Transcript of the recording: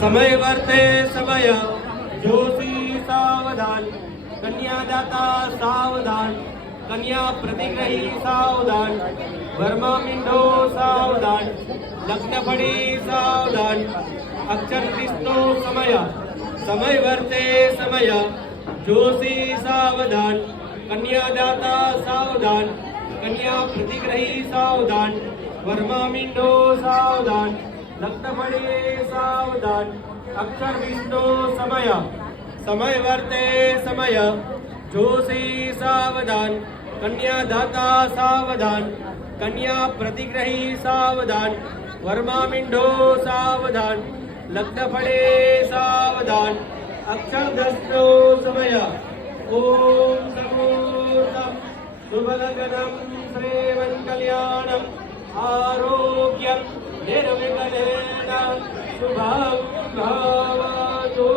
समय वर्ते समय जोशी सावधान, कन्यादाता सावधान, कन्या प्रतिग्रही सावधान, वर्मा मिंडो सावधान, लग्न फड़ी सावधान, अक्षर क्रिस्तो समय समय वर्ते समय जोशी सावधान, कन्यादाता सावधान, कन्या प्रतिग्रही सावधान, वर्मा मिंडो सावधान, लग्न फड़ी सावधान, अक्षर विष्णु समय समय वर्ते समय जोशी सावधान, कन्यादाता सावधान, कन्या प्रतिग्रही सावधान, वर्मा मिंडो सावधान, लग्न फड़े सावधान, अक्षर दस्तो समय ओम समूर्तम शुभलग्नम श्रीमन कल्याणम आरोग्यम निर्विघ्नेन शुभं भवतु।